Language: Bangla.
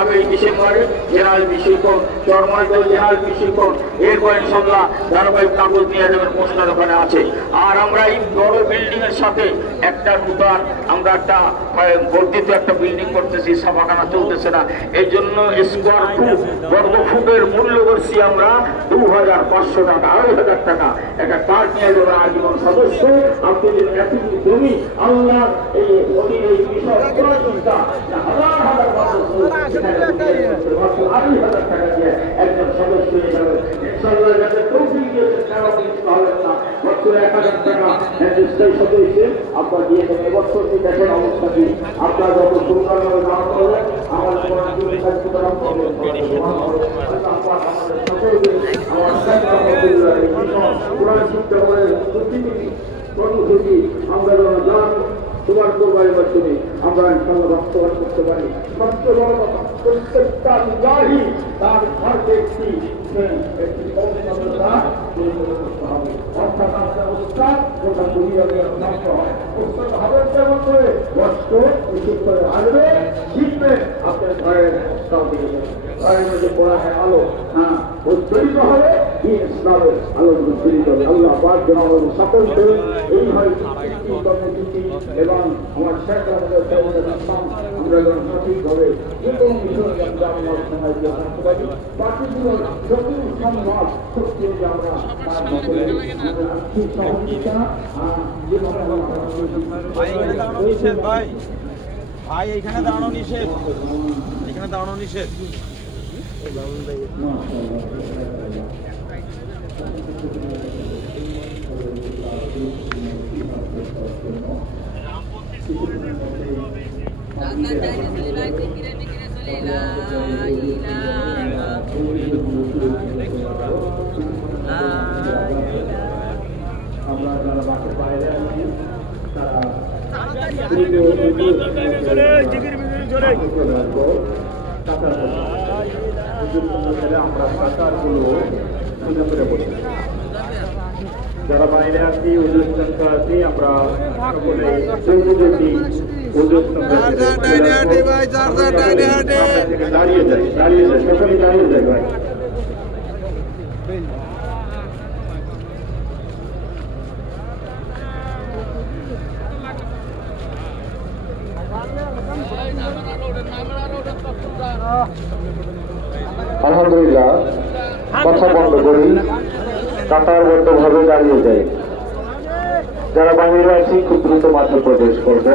হবে ডিসেম্বরে জেনারেল প্রশিক্ষণ, চরমাইতে জেনারেল প্রশিক্ষণ, এরপর ইনশাল্লাহ ধারাবাহিক কাগজ নিয়ে যাবেন, পোস্টার ওখানে আছে। আর আমরা এই বড় বিল্ডিং এর সাথে একটা নূতন আমরা একটা বর্ধিত একটা বিল্ডিং করতেছি, ছাপাখানা চলতেছে না, এই জন্য স্কোয়ার ফুট বর্গ ফুটের মূল্য করছি আমরা 2500 টাকা, 2500 টাকা একটা কার্ড নিয়ে যাবেন আজীবন সদস্য। আপনি যদি এতটুকু জমি আল্লাহ এই বিষয় হাজার হাজার টাকা দিয়ে একজন সদস্য হয়ে যাবেন ইনশাআল্লাহ। যাতে তৌফিক দিয়েছেন কারো কিছু হবেন না, বছরে 1000 টাকা নিশ্চয়ই সদস্য আপনার দিয়ে দেবেন। এবছর কি দেখেন অবস্থা কি, আপনার যত সুন্দরভাবে নাম করবেন আমার সকলকে কর্মসূচি আমরা যেন তোমার কোরবানির মাধ্যমে আমরা ইনশাআল্লাহ বাস্তবায়ন করতে পারি। সবচেয়ে বড় কথা, প্রত্যেকটা মুজাহিদ তার ঘরকে একটি অর্থাৎ আপনার উৎসাহ গোটা দুনিয়াকে নষ্ট হয়, উৎসাহ হবে কেমন করে, কষ্ট নিশ্চিত করে আসবে, শিখবে আপনার ঘরের উৎসাহ দিয়ে দেবে। ঘরের মধ্যে পড়া হয় আলো, হ্যাঁ উজ্জ্বলিত হবে, ইসলামের আলো উজ্জ্বলিত হবে। আল্লাহ পাক যেন আমাদের সকলকে এইভাবে কর্মসূচি এবং আমার শেখ আমরা যেন সঠিকভাবে যে কোনো বিষয়ে আমরা সময় দিয়ে রাখতে পারি, বাকিগুলো যত সম্ভব শক্তি আমরা আর্থিক সহযোগিতা ভাই ভাই এখানে দাঁড়ানো নিষেধ, এখানে দাঁড়ানো নিষেধ। আমরা যারা বাসের বাইরে আছি তারা আমরা কাতারগুলো সোজা করে বসি, যারা বাইরে আছি ওজস্থান আছি আমরা সকলে দাঁড়িয়ে যাই, সকলে দাঁড়িয়ে যাই ভাই। আলহামদুলিল্লাহ, কথা বন্ধ করি, কাতারবদ্ধভাবে দাঁড়িয়ে যাই। যারা বাইরে আছি খুব দ্রুত মাঠে প্রবেশ করবো।